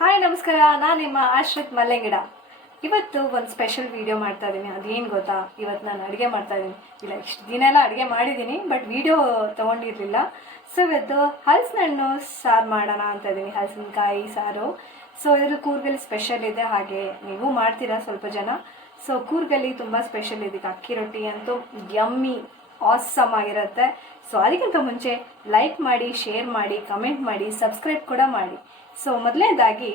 Hi, ನಮಸ್ಕಾರ. ನಾನು ನಿಮ್ಮ ಆಶ್ರಿತ್ ಮಲ್ಲೆಗಿಡ. ಇವತ್ತು ಒಂದು ಸ್ಪೆಷಲ್ ವಿಡಿಯೋ ಮಾಡ್ತಾ ಇದ್ದೀನಿ ಅದೇನು ಗೊತ್ತಾ? ಇವತ್ತು ನಾನು ಅಡುಗೆ ಮಾಡ್ತಾ ಇದ್ದೀನಿ ಇಲ್ಲ, ಇಷ್ಟು ದಿನ ಎಲ್ಲ ಅಡುಗೆ ಮಾಡಿದ್ದೀನಿ ಬಟ್ ವಿಡಿಯೋ ತೊಗೊಂಡಿರಲಿಲ್ಲ. ಸೊ ಇವತ್ತು ಹಲಸಿನಣ್ಣು ಸಾರು ಮಾಡೋಣ ಅಂತ ಇದ್ದೀನಿ ಹಲಸಿನಕಾಯಿ ಸಾರು. ಸೊ ಇದ್ರ ಕೂರ್ಗಲ್ಲಿ ಸ್ಪೆಷಲ್ ಇದೆ. ಹಾಗೆ ನೀವು ಮಾಡ್ತೀರಾ ಸ್ವಲ್ಪ ಜನ. ಸೊ ಕೂರ್ಗಲ್ಲಿ ತುಂಬ ಸ್ಪೆಷಲ್ ಇದೆ. ಅಕ್ಕಿ ರೊಟ್ಟಿ ಅಂತೂ ಯಮ್ಮಿ ಆಸಮ್ ಆಗಿರುತ್ತೆ. ಸೊ ಅದಕ್ಕಿಂತ ಮುಂಚೆ ಲೈಕ್ ಮಾಡಿ ಶೇರ್ ಮಾಡಿ ಕಮೆಂಟ್ ಮಾಡಿ ಸಬ್ಸ್ಕ್ರೈಬ್ ಕೂಡ ಮಾಡಿ. ಸೊ ಮೊದಲನೇದಾಗಿ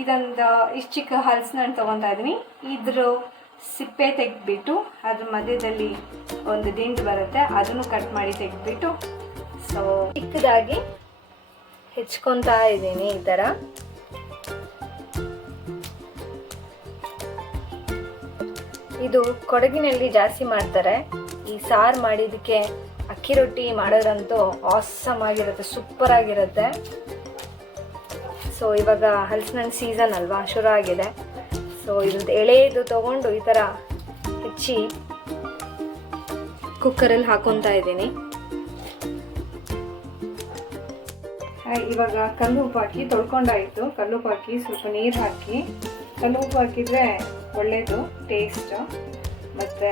ಇದೊಂದು ಇಷ್ಟು ಚಿಕ್ಕ ಹಲಸಿನ ತೊಗೊತಾ ಇದ್ದೀನಿ. ಇದ್ರ ಸಿಪ್ಪೆ ತೆಗೆದ್ಬಿಟ್ಟು ಅದ್ರ ಮಧ್ಯದಲ್ಲಿ ಒಂದು ದಿಂಡು ಬರುತ್ತೆ, ಅದನ್ನು ಕಟ್ ಮಾಡಿ ತೆಗೆದ್ಬಿಟ್ಟು. ಸೊ ಚಿಕ್ಕದಾಗಿ ಹೆಚ್ಕೊತಾ ಇದ್ದೀನಿ ಈ ಥರ. ಇದು ಕೊಡಗಿನಲ್ಲಿ ಜಾಸ್ತಿ ಮಾಡ್ತಾರೆ. ಈ ಸಾರು ಮಾಡಿದ್ದಕ್ಕೆ ಅಕ್ಕಿ ರೊಟ್ಟಿ ಮಾಡೋದಂತೂ ಆಸಮ್ ಆಗಿರುತ್ತೆ ಸೂಪರ್ ಆಗಿರುತ್ತೆ. ಸೊ ಇವಾಗ ಹಲ್ಸಿನ ಸೀಸನ್ ಅಲ್ವಾ? ಶುರು ಆಗಿದೆ. ಸೊ ಇದ್ರದ್ದು ಎಳೆದು ತೊಗೊಂಡು ಈ ಥರ ಹೆಚ್ಚಿ ಕುಕ್ಕರಲ್ಲಿ ಹಾಕೊತಾ ಇದ್ದೀನಿ. ಇವಾಗ ಕಲ್ಲು ಉಪ್ಪು ಹಾಕಿ ತೊಳ್ಕೊಂಡಾಯಿತು. ಕಲ್ಲು ಉಪ್ಪು ಹಾಕಿ ಸ್ವಲ್ಪ ನೀರು ಹಾಕಿ. ಕಲ್ಲು ಉಪ್ಪು ಹಾಕಿದರೆ ಒಳ್ಳೆಯದು ಟೇಸ್ಟ್ ಮತ್ತು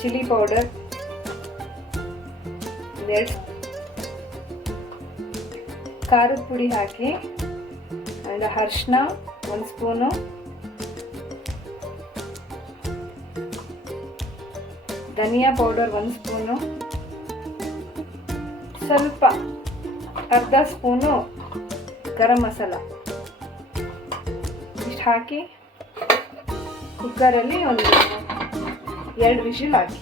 ಚಿಲ್ಲಿ ಪೌಡರ್ ಎರಡು ಖಾರದ ಪುಡಿ ಹಾಕಿ ಆ್ಯಂಡ್ ಅರಿಶಿನ ಒಂದು ಸ್ಪೂನು. ಧನಿಯಾ ಪೌಡರ್ ಒಂದು ಸ್ಪೂನು. ಸ್ವಲ್ಪ ಅರ್ಧ ಸ್ಪೂನು ಗರಂ ಮಸಾಲ. ಇಷ್ಟು ಹಾಕಿ ಕುಕ್ಕರಲ್ಲಿ ಒಂದು ಎರಡು ವಿಷಿಲ್ ಹಾಕಿ.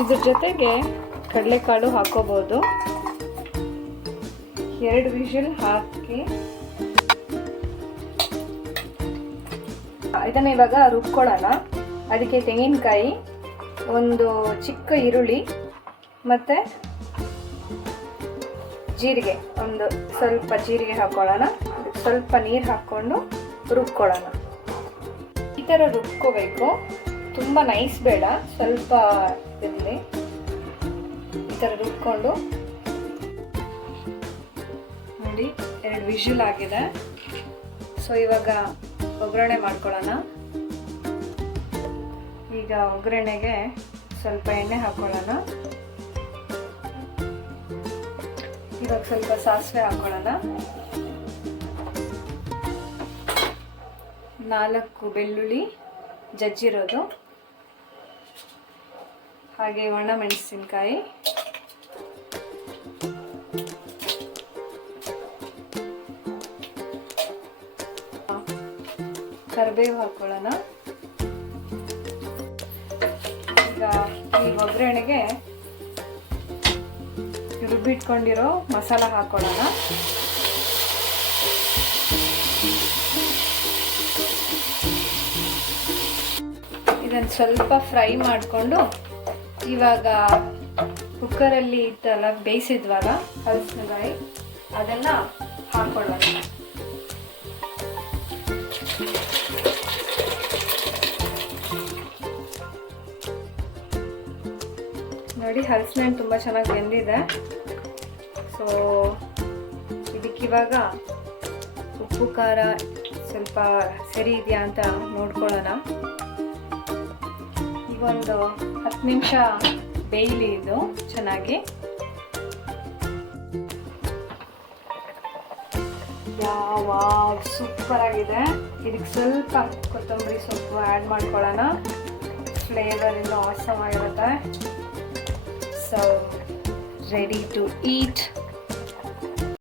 ಇದ್ರ ಜೊತೆಗೆ ಕಡಲೆಕಾಳು ಹಾಕೋಬೋದು. ಎರಡು ವಿಷಲ್ ಹಾಕಿ. ಇದನ್ನ ಇವಾಗ ರುಬ್ಕೊಳ್ಳೋಣ. ಅದಕ್ಕೆ ತೆಂಗಿನಕಾಯಿ, ಒಂದು ಚಿಕ್ಕ ಈರುಳ್ಳಿ ಮತ್ತು ಜೀರಿಗೆ, ಒಂದು ಸ್ವಲ್ಪ ಜೀರಿಗೆ ಹಾಕ್ಕೊಳ್ಳೋಣ ಸ್ವಲ್ಪ ನೀರು ಹಾಕ್ಕೊಂಡು ರುಬ್ಕೊಳ್ಳೋಣ. ಈ ಥರ ರುಬ್ಕೋಬೇಕು. ತುಂಬ ನೈಸ್ ಬೇಡ. ಸ್ವಲ್ಪ ಇರಲಿ ಈ ಥರ ರುಬ್ಕೊಂಡು ಎರಡು ವಿಷಲ್ ಆಗಿದೆ. ಸೊ ಇವಾಗ ಒಗ್ಗರಣೆ ಮಾಡ್ಕೊಳ್ಳೋಣ. ಈಗ ಒಗ್ಗರಣೆಗೆ ಸ್ವಲ್ಪ ಎಣ್ಣೆ ಹಾಕ್ಕೊಳ್ಳೋಣ ಇವಾಗ ಸ್ವಲ್ಪ ಸಾಸಿವೆ ಹಾಕೊಳ್ಳೋಣ. ನಾಲ್ಕು ಬೆಳ್ಳುಳ್ಳಿ ಜಜ್ಜಿರೋದು. ಹಾಗೆ ಒಣ ಮೆಣಸಿನ್ಕಾಯಿ. ಕರಿಬೇವು ಹಾಕೊಳ್ಳೋಣ. ಈಗ ಈ ಒಗ್ಗರಣೆಗೆ ರುಬ್ಬಿಟ್ಕೊಂಡಿರೋ ಮಸಾಲ ಹಾಕೊಳ್ಳೋಣ. ಇದನ್ನು ಸ್ವಲ್ಪ ಫ್ರೈ ಮಾಡಿಕೊಂಡು ಇವಾಗ ಕುಕ್ಕರಲ್ಲಿ ಇಟ್ಟಲ್ಲ ಬೇಯಿಸಿದ್ವಲ್ಲ, ಹಲಸಿನಕಾಯಿ, ಅದನ್ನು ಹಾಕೊಳ್ಳೋಣ. ನೋಡಿ ಹಲಸಿನ ಹಣ್ಣು ತುಂಬ ಚೆನ್ನಾಗಿ ಬೆಂದಿದೆ. ಸೊ ಇದಕ್ಕಿವಾಗ ಉಪ್ಪು, ಖಾರ ಸ್ವಲ್ಪ ಸರಿ ಇದೆಯಾ ಅಂತ ನೋಡ್ಕೊಳ್ಳೋಣ. ಈಗ ಒಂದು ಹತ್ತು ನಿಮಿಷ ಬೇಯಲಿ ಇದು ಚೆನ್ನಾಗಿ. ಯಾವ ಸೂಪರ್ ಆಗಿದೆ. ಇದಕ್ಕೆ ಸ್ವಲ್ಪ ಕೊತ್ತಂಬರಿ ಸೊಪ್ಪು ಆ್ಯಡ್ ಮಾಡ್ಕೊಳ್ಳೋಣ. ಫ್ಲೇವರ್ ಇನ್ನೂ ಆಸಮ್ ಆಗಿರುತ್ತೆ. So ready to eat